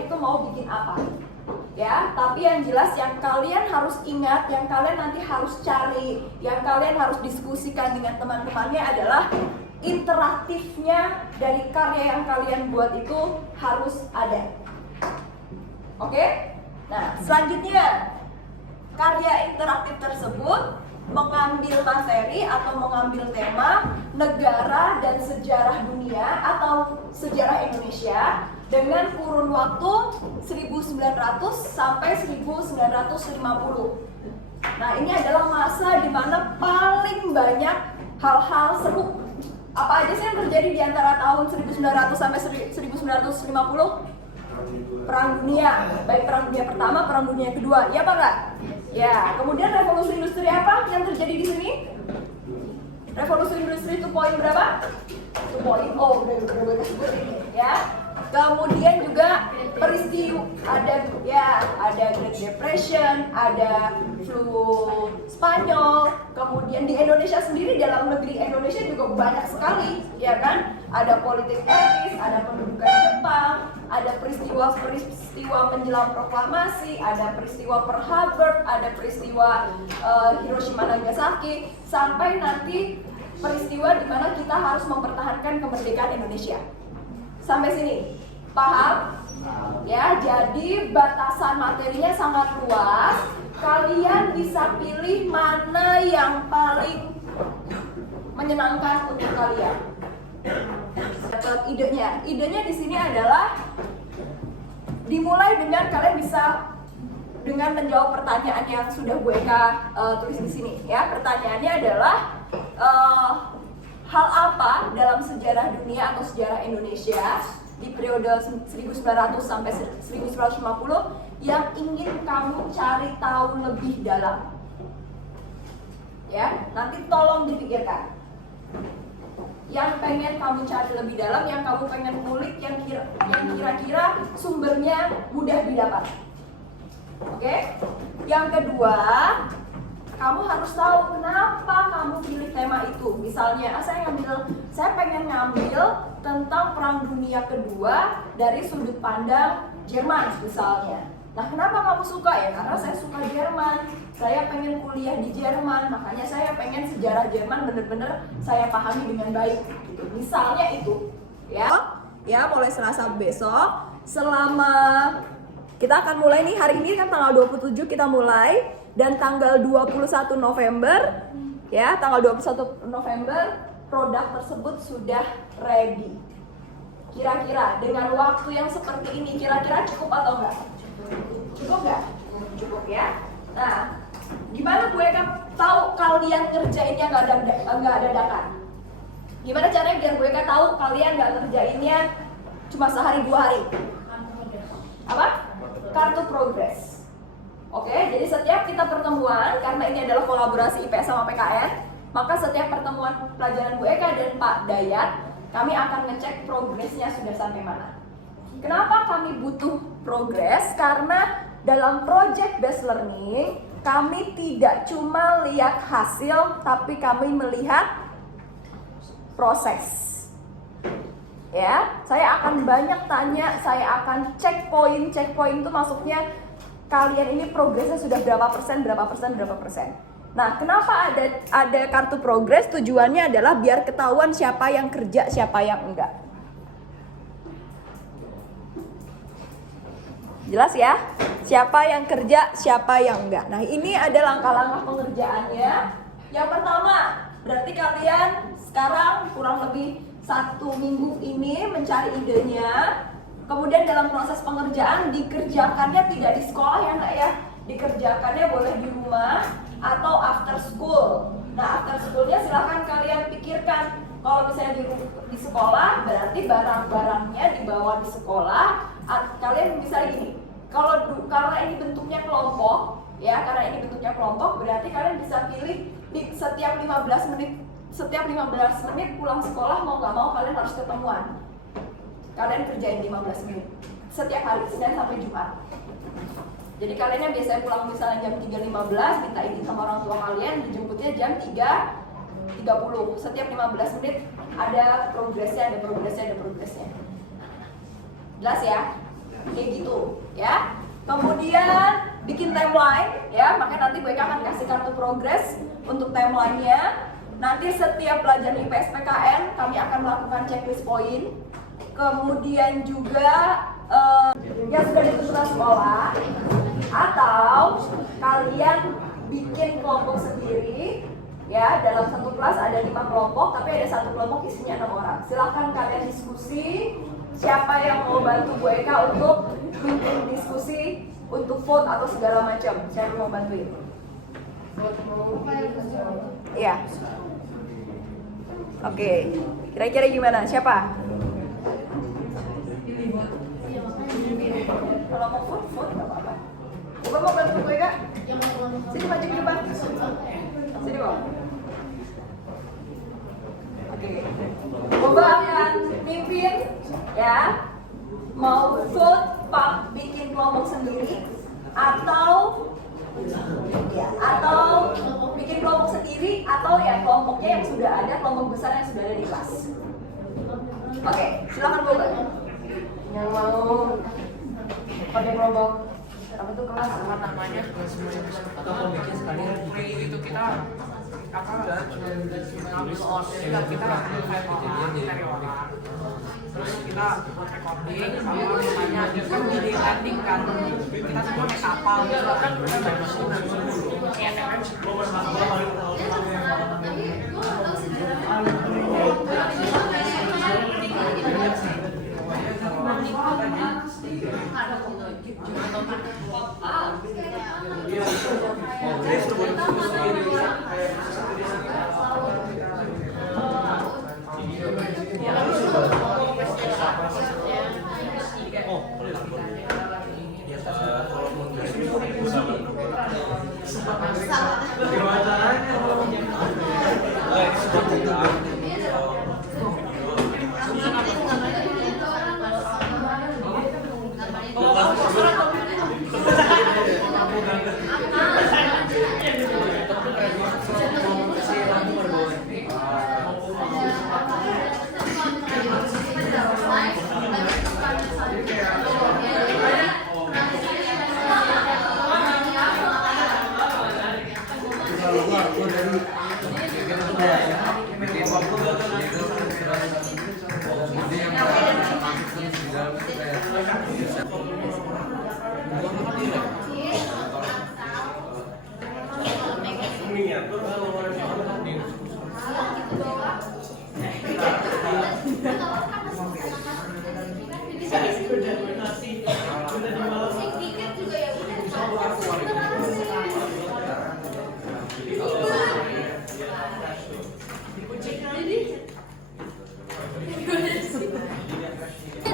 kalian itu mau bikin apa. Ya, tapi yang jelas yang kalian harus ingat, yang kalian nanti harus cari, yang kalian harus diskusikan dengan teman-temannya adalah interaktifnya dari karya yang kalian buat itu harus ada. Oke? Nah, selanjutnya karya interaktif tersebut mengambil materi atau mengambil tema negara dan sejarah dunia atau sejarah Indonesia dengan kurun waktu 1900 sampai 1950. Nah, ini adalah masa di mana paling banyak hal-hal seru. Apa aja sih yang terjadi di antara tahun 1900 sampai 1950? Perang dunia, baik perang dunia pertama, perang dunia kedua, ya apa enggak? Ya, kemudian revolusi industri apa yang terjadi di sini? Revolusi industri itu poin berapa? 2.0, udah sebut ini, ya. Kemudian juga peristiwa ada Great Depression, ada flu Spanyol. Kemudian di Indonesia sendiri, dalam negeri Indonesia juga banyak sekali, ya kan? Ada politik etnis, ada pendudukan Jepang, ada peristiwa menjelang proklamasi, ada peristiwa Pearl Harbor, ada peristiwa Hiroshima Nagasaki, sampai nanti peristiwa di mana kita harus mempertahankan kemerdekaan Indonesia. Sampai sini, paham? Ya, jadi batasan materinya sangat luas. Kalian bisa pilih mana yang paling menyenangkan untuk kalian. Idenya di sini adalah dimulai dengan kalian bisa dengan menjawab pertanyaan yang sudah Bu Eka tulis di sini. Ya, pertanyaannya adalah hal apa dalam sejarah dunia atau sejarah Indonesia di periode 1900 sampai 1950 yang ingin kamu cari tahu lebih dalam? Ya, nanti tolong dipikirkan. Yang pengen kamu cari lebih dalam, yang kamu pengen kulik, yang kira-kira sumbernya mudah didapat. Oke? Yang kedua, kamu harus tahu kenapa kamu pilih tema itu. Misalnya, saya pengen ngambil tentang Perang Dunia Kedua dari sudut pandang Jerman misalnya. Nah, kenapa kamu suka ya? Karena saya suka Jerman. Saya pengen kuliah di Jerman, makanya saya pengen sejarah Jerman bener-bener saya pahami dengan baik. Gitu. Misalnya itu, ya. Ya, mulai Selasa besok, selama kita akan mulai nih, hari ini kan tanggal 27 kita mulai, dan tanggal 21 November, ya, tanggal 21 November produk tersebut sudah ready. Kira-kira dengan waktu yang seperti ini, kira-kira cukup atau enggak? Cukup nggak? Cukup ya. Nah, gimana Bu Eka tahu kalian ngerjainnya nggak dadakan? Gimana caranya biar Bu Eka tahu kalian nggak ngerjainnya cuma sehari 2 hari? Apa? Kartu progres. Oke, jadi setiap kita pertemuan, karena ini adalah kolaborasi IPS sama PKN, maka setiap pertemuan pelajaran Bu Eka dan Pak Dayat, kami akan ngecek progresnya sudah sampai mana. Kenapa kami butuh progres? Karena dalam project based learning kami tidak cuma lihat hasil, tapi kami melihat proses. Ya, saya akan banyak tanya, saya akan cek poin itu maksudnya kalian ini progresnya sudah berapa persen. Nah, kenapa ada kartu progres? Tujuannya adalah biar ketahuan siapa yang kerja, siapa yang enggak. Jelas ya? Siapa yang kerja, siapa yang enggak. Nah, ini ada langkah-langkah pengerjaannya. Yang pertama, berarti kalian sekarang kurang lebih 1 minggu ini mencari idenya. Kemudian dalam proses pengerjaan dikerjakannya tidak di sekolah ya Nak ya. Dikerjakannya boleh di rumah atau after school. Nah, after schoolnya silahkan kalian pikirkan. Kalau misalnya di sekolah, berarti barang-barangnya dibawa di sekolah. Kalian bisa gini, kalau ini bentuknya kelompok, ya, karena ini bentuknya kelompok, berarti kalian bisa pilih di setiap 15 menit pulang sekolah, mau nggak mau kalian harus ketemuan. Kalian kerjain 15 menit setiap hari, Senin sampai Jumat. Jadi kalian yang biasanya pulang misalnya jam 3.15, minta izin sama orang tua kalian, dijemputnya jam 3.30. Setiap 15 menit ada progresnya. Jelas ya? kayak gitu ya. Kemudian bikin timeline ya, makanya nanti gue akan kasih kartu progres untuk timelinenya. Nanti setiap pelajaran IPS PKN kami akan melakukan checklist poin. Kemudian juga yang sudah ditentukan sekolah, atau kalian bikin kelompok sendiri ya. Dalam satu kelas ada 5 kelompok, tapi ada satu kelompok isinya 6 orang. Silahkan kalian diskusi. Siapa yang mau bantu Bu Eka untuk bikin diskusi, untuk vote atau segala macam? Siapa yang mau bantuin? Iya. Oke, kira-kira gimana? Siapa? Kalau mau vote nggak apa-apa. Bukan mau bantu Bu Eka? Sini maju ke depan. Sini bawah. Oke. Boba akan mimpin ya. Mau vote Pak bikin kelompok sendiri atau bikin kelompok sendiri, atau ya kelompoknya yang sudah ada, kelompok besar yang sudah ada di kelas. Oke, silakan Boba. Yang mau pakai kelompok apa tuh kelas apa namanya, atau mau bikin sekalian itu kita apa ngambil order kita dari orang, terus kita recording sama namanya kan jadi landing kan, kita semua naik kapal gitu kan,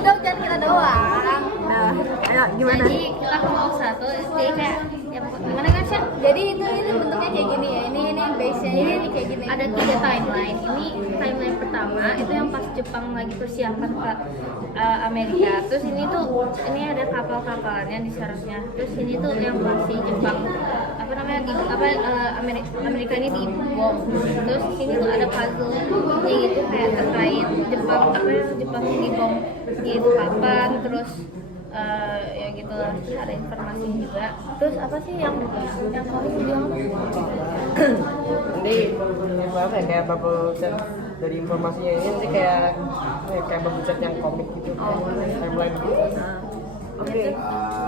Dok, jangan kita doang. Nah, ayo gimana? Jadi kita kelompok satu, jadi kayak ya, gimana kan sih? Jadi itu bentuknya kayak gini ya. Ini base-nya ini kayak gini. Ada 3 timeline. Ini timeline pertama itu yang pas Jepang lagi persiapan ke Amerika. Terus ini ada kapal-kapalnya di seharusnya. Terus ini tuh yang masih Jepang apa namanya Amerika ini dibom. Terus di sini tuh ada puzzle-nya gitu kayak terkait Jepang dibom gitu kapan, terus ya gitu lah, ada informasi juga. Terus apa sih yang kamu bilang Nanti apa ya, kayak bubble chat dari informasinya ini nanti kayak bubble chat yang komik gitu, timeline gitu. Oke.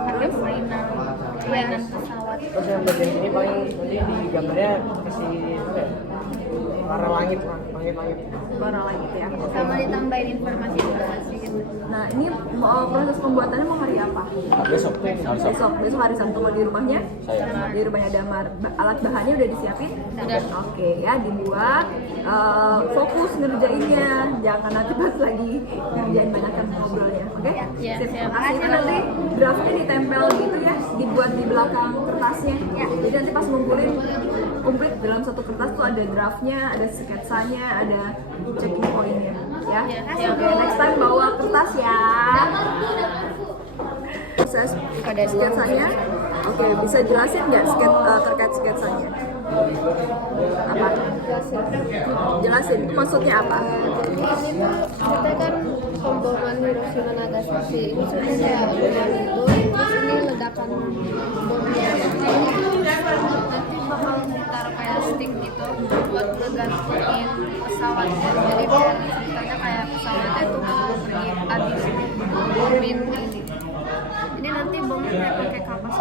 harga mainan pesawat. Terus yang bagian ini paling nanti di gambarnya kasih apa ya, warna langit. Barang langit ya. Sama ditambahin informasi gitu. Nah, ini proses pembuatannya mau hari apa? Besok Besok hari Sabtu. Mau di rumahnya? saya Di rumahnya Damar. Alat bahannya udah disiapin? Udah. Oke ya, dibuat. Fokus ngerjainnya. Jangan nanti pas lagi ngerjain banyakan ngobrolnya. Oke? Ya, Sip. siap. Hasilnya nanti draftnya ditempel gitu ya, dibuat di belakang kertasnya. Jadi nanti pas ngumpulin komplit dalam satu kertas tuh ada draftnya, ada sketsanya, ada checking pointnya. Ya. Oke, next time bawa kertas ya. Proses sketsanya. Oke, bisa jelasin nggak terkait sketsanya? Apa? Jelasin. Maksudnya apa? Kita kan pemboman Hiroshima Nagasaki itu sebenarnya kayak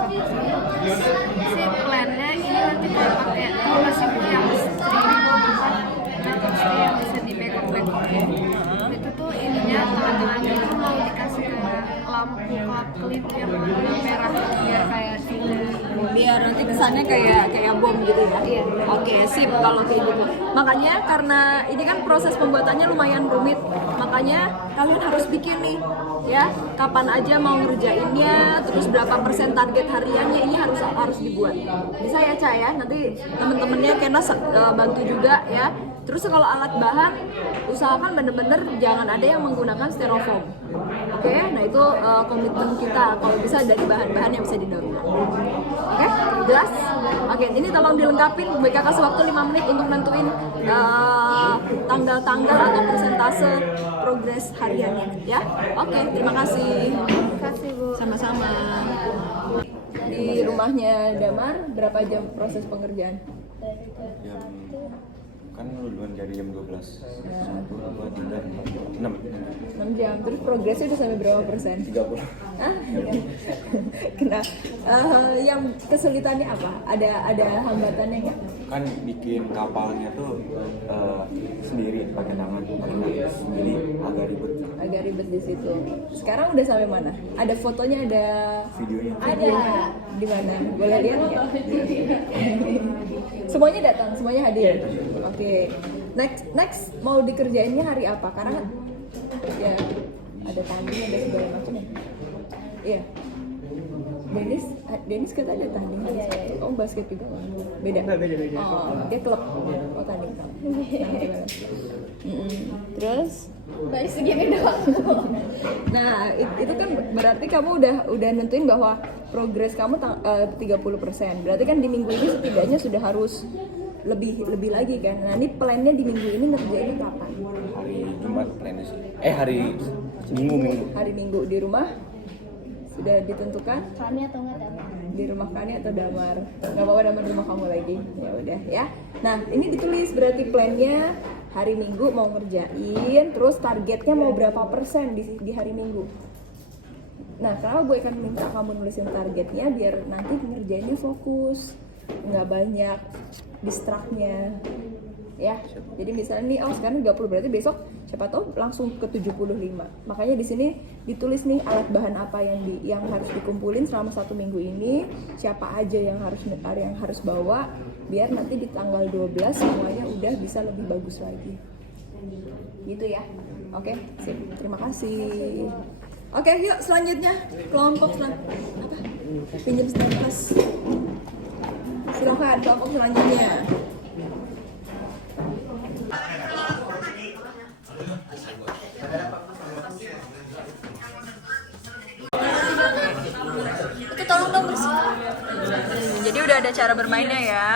si plannya ini nanti kayak pakai masih yang string yang bisa di backup itu tuh ininya tangan-tangannya itu mau dikasih ke lampu klip yang merah biar kayak biar nanti kesannya kayak bom gitu ya. Iya. Oke, sip kalau kayak gitu. Makanya karena ini kan proses pembuatannya lumayan rumit, makanya kalian harus bikin nih ya, kapan aja mau ngerjainnya, terus berapa persen target hariannya, ini harus dibuat. Bisa ya Ca ya, nanti temen-temennya Kena bantu juga ya. Terus kalau alat bahan, usahakan bener-bener jangan ada yang menggunakan styrofoam. Oke, nah itu komitmen kita, kalau bisa dari bahan-bahan yang bisa didaur ulang. Oke, jelas? Oke, ini tolong dilengkapin. Mereka kasih waktu 5 menit untuk nentuin tanggal-tanggal atau persentase progres hariannya ya. Oke, terima kasih. Terima kasih Bu. Sama-sama. Di rumahnya Damar, berapa jam proses pengerjaan? Jam kan lu duluan dari jam 12. 1, 2, 3, 4, 6. 6 jam. Terus progresnya udah sampai berapa persen? 30. Ah, kena. Yang kesulitannya apa? Ada hambatannya nggak? Kan bikin kapalnya tuh sendiri pakai tangan, jadi agak ribet. Agak ribet di situ. Sekarang udah sampai mana? Ada fotonya, ada Videonya. Ada. Di mana? Boleh lihat nggak? Semuanya datang, semuanya hadir. Oke. Next mau dikerjainnya hari apa? Karena ya ada tanding, ada segala macam. Iya. Dennis kata ada tanding. Oh, basket juga nggak? Beda. Oh, dia klub. Oh, tanding. Nah, gimana? Terus Baru segini doang. nah, itu kan berarti kamu udah nentuin bahwa progres kamu 30%. Berarti kan di minggu ini setidaknya sudah harus lebih lagi kan. Nah, ini plannya di minggu ini ngerjainnya kapan? Hari Jumat plannya sih. Hari Minggu. Hari Minggu di rumah sudah ditentukan Kami atau enggak Damar? di rumah Kani atau Damar? Gak apa-apa, Damar di rumah kamu lagi. Ya udah ya. Nah, ini ditulis berarti plannya hari Minggu mau ngerjain, terus targetnya mau berapa persen di hari Minggu. Nah, kenapa gue akan minta kamu nulisin targetnya biar nanti ngerjainnya fokus, nggak banyak distraktnya, ya. Jadi misalnya nih, sekarang 30 berarti besok siapa tahu langsung ke 75. Makanya di sini ditulis nih alat bahan apa yang harus dikumpulin selama 1 minggu ini, siapa aja yang harus bawa, biar nanti di tanggal 12 semuanya udah bisa lebih bagus lagi. Gitu ya. Oke, sip. Terima kasih. Oke, yuk selanjutnya kelompok pinjam stemples. Silakan kelompok selanjutnya. Itu tolong dong bersih. Jadi udah ada cara bermainnya ya.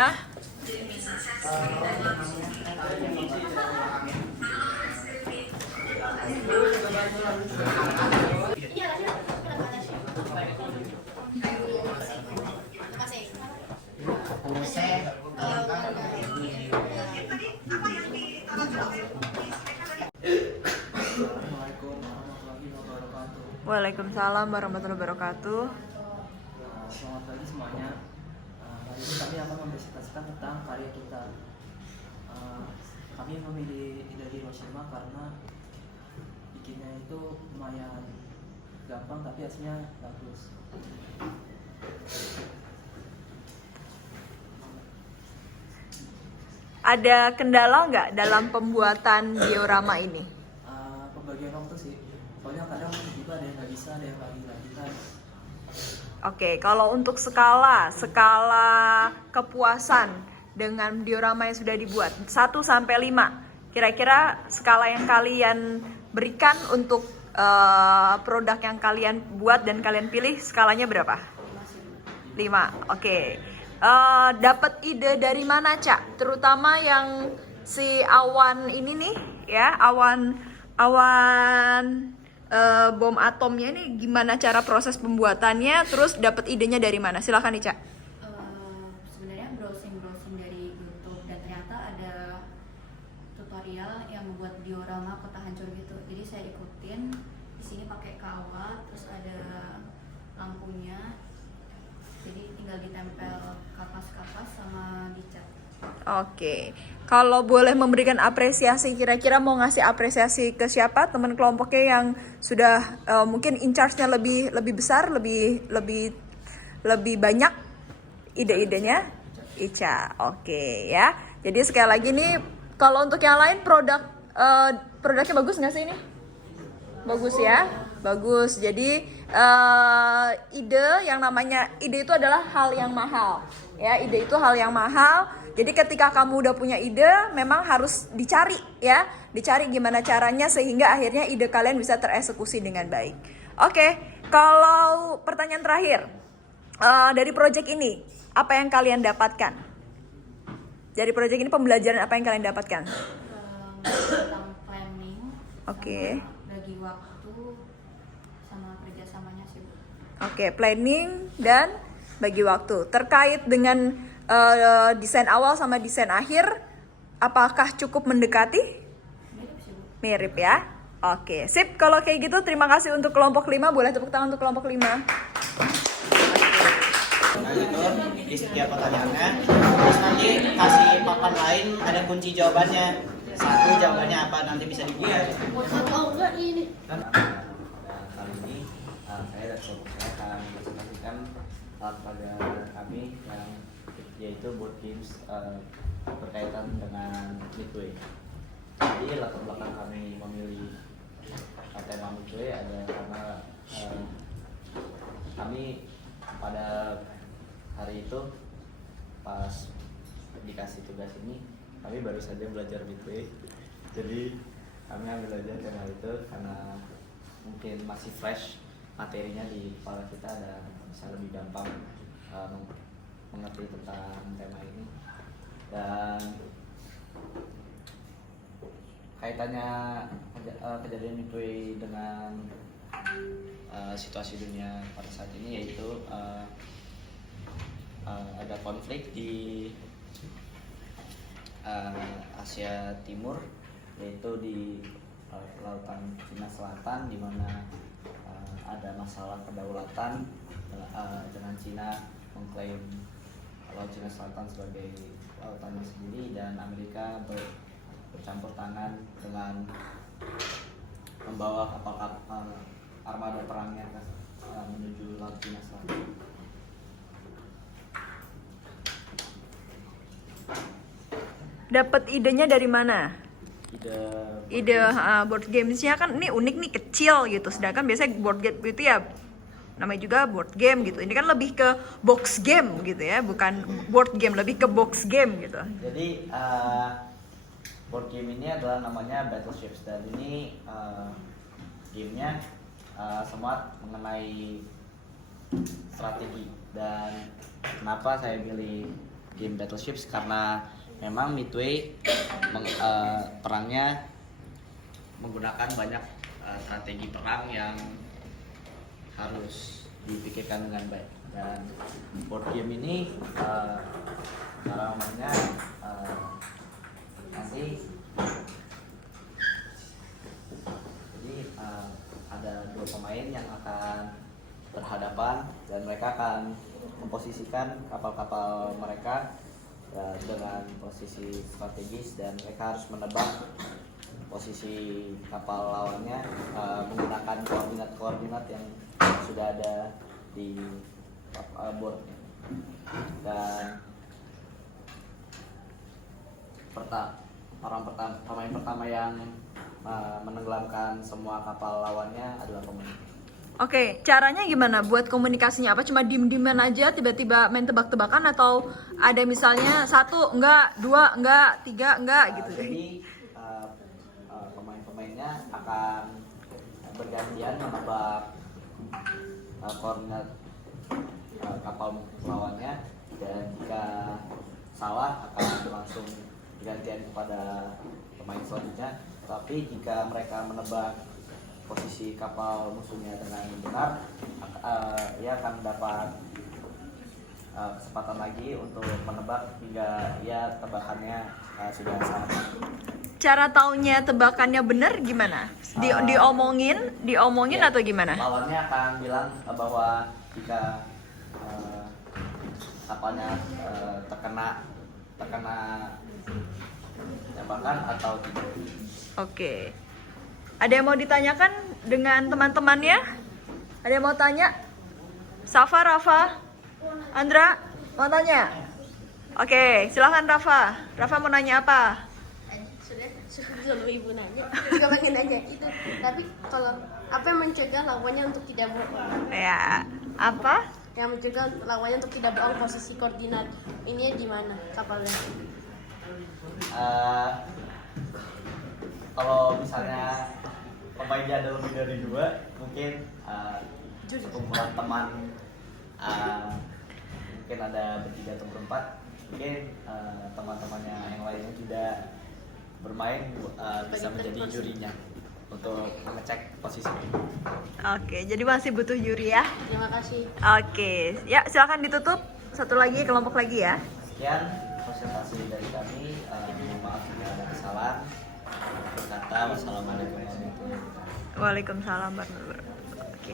Waalaikumsalam warahmatullahi wabarakatuh. Selamat pagi semuanya. Hari ini kami akan mempresentasikan tentang karya kita. Kami memilih ide Hiroshima karena bikinnya itu lumayan gampang tapi hasilnya bagus. Ada kendala nggak dalam pembuatan diorama ini? Pembagian waktu sih. Soalnya kadang juga ada yang nggak bisa, ada yang lagi kan. Oke, kalau untuk skala kepuasan dengan diorama yang sudah dibuat 1 sampai 5, kira-kira skala yang kalian berikan untuk produk yang kalian buat dan kalian pilih skalanya berapa? 5. Oke. Dapat ide dari mana, Cak? Terutama yang si awan ini nih ya, awan bom atomnya ini gimana cara proses pembuatannya, terus dapat idenya dari mana? Silakan nih, Cak. Sebenarnya browsing dari YouTube dan ternyata ada tutorial yang membuat diorama kota hancur gitu. Jadi saya ikutin, di sini pakai kawat, terus ada lampunya. tinggal ditempel kapas-kapas sama dicat. Oke, kalau boleh memberikan apresiasi, kira-kira mau ngasih apresiasi ke siapa teman kelompoknya yang sudah mungkin in charge-nya lebih besar, lebih banyak ide-idenya? Ica, oke ya. Jadi sekali lagi nih, kalau untuk yang lain produknya bagus nggak sih ini? Bagus ya, bagus. Jadi ide itu adalah hal yang mahal, ya. Ide itu hal yang mahal. Jadi ketika kamu udah punya ide, memang harus dicari ya, dicari gimana caranya sehingga akhirnya ide kalian bisa tereksekusi dengan baik. Oke, kalau pertanyaan terakhir dari project ini, apa yang kalian dapatkan? Dari project ini pembelajaran apa yang kalian dapatkan? Tentang planning, Oke. sama bagi waktu, sama kerjasamanya sih Bu. Oke, planning dan bagi waktu. Terkait dengan desain awal sama desain akhir, apakah cukup mendekati? Mirip sih Bu. Mirip ya. Oke, sip. Kalau kayak gitu terima kasih untuk kelompok 5. Boleh tepuk tangan untuk kelompok 5. Nah gitu di setiap pertanyaannya, terus nanti kasih papan lain ada kunci jawabannya. Satu jawabannya apa nanti bisa dibuka. Kali ini saya dan kelompok saya akan presentasikan pada kami yang yaitu board games berkaitan dengan Midway. Jadi latar belakang kami memilih tema Midway ada karena kami pada hari itu pas dikasih tugas ini kami baru saja belajar Midway. Jadi kami ambil aja tema itu karena mungkin masih fresh materinya di kepala kita dan bisa lebih gampang mengerti tentang tema ini. Dan kaitannya kejadian Midway dengan situasi dunia pada saat ini yaitu ada konflik di Asia Timur, yaitu di lautan Cina Selatan, di mana ada masalah kedaulatan dengan Cina mengklaim Laut Cina Selatan sebagai lautannya sendiri dan Amerika bercampur tangan dengan membawa kapal armada perangnya menuju Laut Cina Selatan. Dapat idenya dari mana? Ide board gamesnya kan ini unik nih, kecil gitu. Sedangkan biasanya board game itu ya namanya juga board game gitu. Ini kan lebih ke box game gitu ya, bukan board game, lebih ke box game gitu. Jadi board game ini adalah namanya Battleships dan ini gamenya semua mengenai strategi. Dan kenapa saya pilih game Battleships karena memang Midway perangnya menggunakan banyak strategi perang yang harus dipikirkan dengan baik. Dan board game ini cara mainnya nanti jadi ada dua pemain yang akan berhadapan dan mereka akan memposisikan kapal-kapal mereka dengan posisi strategis dan mereka harus menebak posisi kapal lawannya menggunakan koordinat-koordinat yang sudah ada di board. Dan pemain pertama yang menenggelamkan semua kapal lawannya adalah pemain. Oke, caranya gimana buat komunikasinya? Apa cuma diem-dieman aja tiba-tiba main tebak-tebakan atau ada misalnya 1 enggak, 2 enggak, 3 enggak gitu? Jadi pemain-pemainnya akan bergantian menebak koordinat kapal lawannya dan jika salah akan langsung digantian kepada pemain selanjutnya. Tapi jika mereka menebak posisi kapal musuhnya dengan benar, ia akan mendapat kesempatan lagi untuk menebak hingga ia tebakannya sudah salah. Cara taunya tebakannya benar gimana? Diomongin atau gimana? Lawannya akan bilang bahwa jika kapalnya terkena tembakan atau tidak. Oke. Ada yang mau ditanyakan dengan teman-temannya? Ada yang mau tanya? Safa, Rafa, Andra, mau tanya? Oke, silahkan Rafa. Rafa mau nanya apa? Sudah ibu nanya. Juga pengen nanya itu. Tapi kalau apa yang mencegah lawannya untuk tidak bohong? Ya, apa? Yang mencegah lawannya untuk tidak bohong, posisi koordinat ini di mana kapalnya? Kalau misalnya pemainnya ada lebih dari 2, mungkin sekumpulan teman mungkin ada bertiga atau berempat, mungkin teman-temannya yang lainnya tidak bermain bisa menjadi jurinya untuk mengecek posisi. Oke, jadi masih butuh juri ya? Terima kasih. Oke, ya silakan ditutup. Satu lagi, kelompok lagi ya. Sekian presentasi dari kami. Mohon maaf jika ada kesalahan. Kata wassalamualaikum warahmatullahi wabarakatuh. Waalaikumsalam warahmatullahi wabarakatuh. Oke.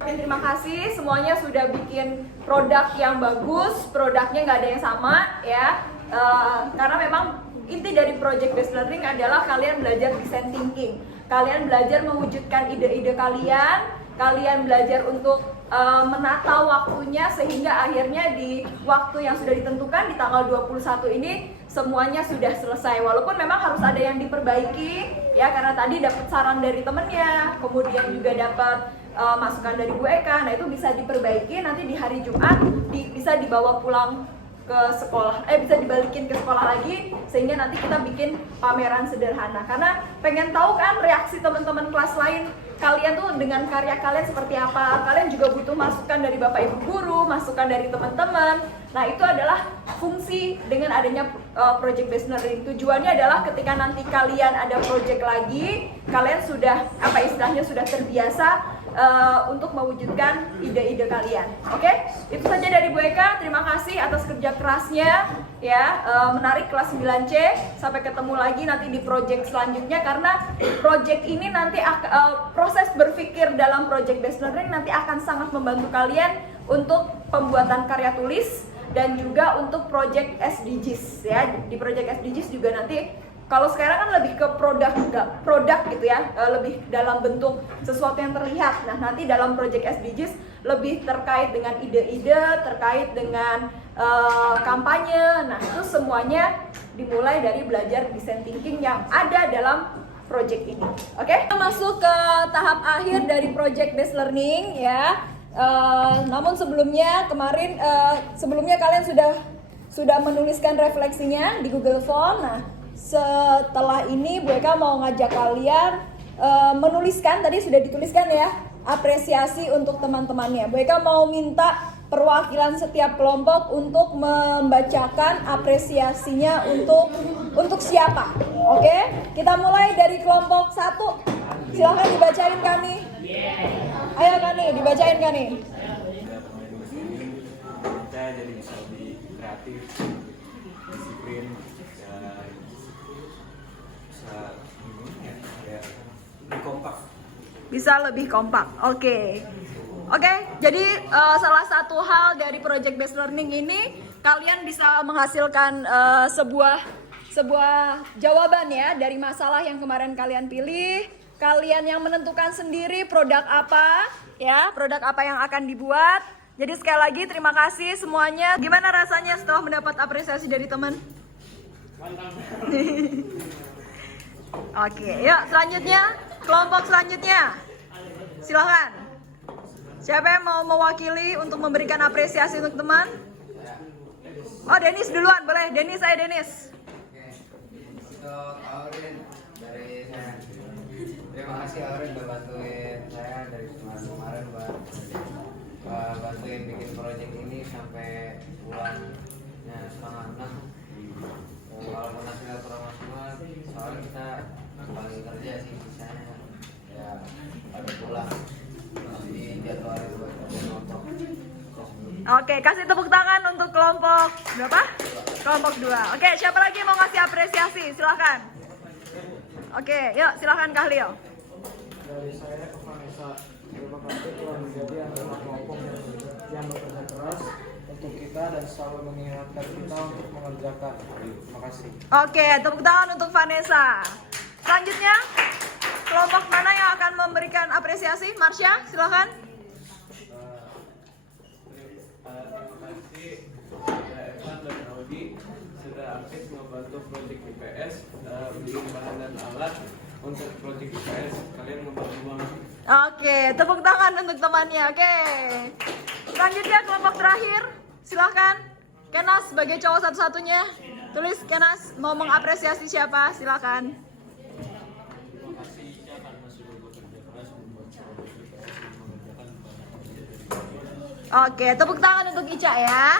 Oke, terima kasih semuanya sudah bikin produk yang bagus, produknya nggak ada yang sama ya. Karena memang inti dari project based learning adalah kalian belajar design thinking, kalian belajar mewujudkan ide-ide kalian belajar untuk menata waktunya sehingga akhirnya di waktu yang sudah ditentukan di tanggal 21 ini semuanya sudah selesai. Walaupun memang harus ada yang diperbaiki ya, karena tadi dapat saran dari temennya, kemudian juga dapat masukan dari Bu Eka. Nah, itu bisa diperbaiki nanti di hari Jumat bisa dibawa pulang ke sekolah, bisa dibalikin ke sekolah lagi sehingga nanti kita bikin pameran sederhana. Karena pengen tahu kan reaksi teman-teman kelas lain, kalian tuh dengan karya kalian seperti apa. Kalian juga butuh masukan dari Bapak Ibu guru, masukan dari teman-teman. Nah, itu adalah fungsi dengan adanya project based learning. Tujuannya adalah ketika nanti kalian ada project lagi, kalian sudah istilahnya sudah terbiasa untuk mewujudkan ide-ide kalian. Oke? Itu saja dari Bu Eka. Terima kasih atas kerja kerasnya ya, menarik kelas 9C. Sampai ketemu lagi nanti di project selanjutnya, karena project ini nanti proses berpikir dalam project based learning nanti akan sangat membantu kalian untuk pembuatan karya tulis dan juga untuk project SDGs ya. Di project SDGs juga nanti, kalau sekarang kan lebih ke produk gitu ya, lebih dalam bentuk sesuatu yang terlihat. Nah, nanti dalam project SDGs lebih terkait dengan ide-ide, terkait dengan kampanye. Nah, itu semuanya dimulai dari belajar design thinking yang ada dalam project ini. Oke? Kita masuk ke tahap akhir dari project based learning ya. Namun sebelumnya sebelumnya kalian sudah menuliskan refleksinya di Google Form. Nah, setelah ini Bu Eka mau ngajak kalian menuliskan, tadi sudah dituliskan ya, apresiasi untuk teman-temannya. Bu Eka mau minta perwakilan setiap kelompok untuk membacakan apresiasinya untuk siapa. Oke? Kita mulai dari kelompok 1. Silahkan dibacain Kani. Ayo Kani, dibacain Kani. Kita jadi bisa lebih kreatif, disiplin, bisa lebih kompak. Oke, jadi salah satu hal dari project based learning ini, kalian bisa menghasilkan sebuah jawaban ya dari masalah yang kemarin kalian pilih. Kalian yang menentukan sendiri produk apa yang akan dibuat. Jadi sekali lagi terima kasih semuanya. Gimana rasanya setelah mendapat apresiasi dari teman? Mantap. Oke, yuk selanjutnya, kelompok selanjutnya. Silakan. Siapa yang mau mewakili untuk memberikan apresiasi untuk teman? Oh, Denis duluan, boleh. Denis, saya Denis. Untuk Aurin dari saya. Terima kasih Aurin udah bantuin saya dari kemarin buat bantuin bikin project ini sampai bulannya 5:30. Walaupun hasilnya kurang maksimal, soalnya kita kembali kerja sih, sisanya ya pada pulang. Jadi jadwalnya buat kelompok. Oke, kasih tepuk tangan untuk kelompok berapa? Kelompok 2. Oke, siapa lagi mau ngasih apresiasi? Silakan. Oke, yuk silakan Kak Leo. Dari saya ke Vanessa, terima kasih telah menjadi anak kelompok yang bekerja keras untuk kita dan selalu mengingatkan kita untuk mengerjakan. Terima kasih. Oke, tepuk tangan untuk Vanessa. Selanjutnya, kelompok mana yang akan memberikan apresiasi? Marsha, silakan. Terima kasih Evan dan Audi sudah aktif membantu proyek IPS, beliin bahan dan alat untuk proyek IPS. Kalian membantu banget. Oke, tepuk tangan untuk temannya. Oke. Selanjutnya kelompok terakhir, silakan. Kenas sebagai cowok satu-satunya. Tulis Kenas mau mengapresiasi siapa? Silakan. Terima kasih Ica karena sudah bekerja keras membuat proyek IPS dan mengerjakan banyak. Oke, tepuk tangan untuk Ica ya.